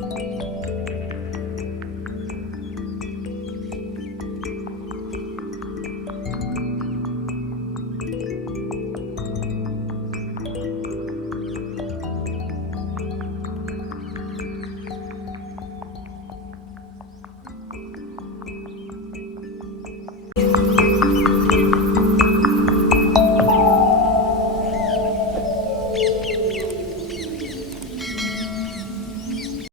Bye.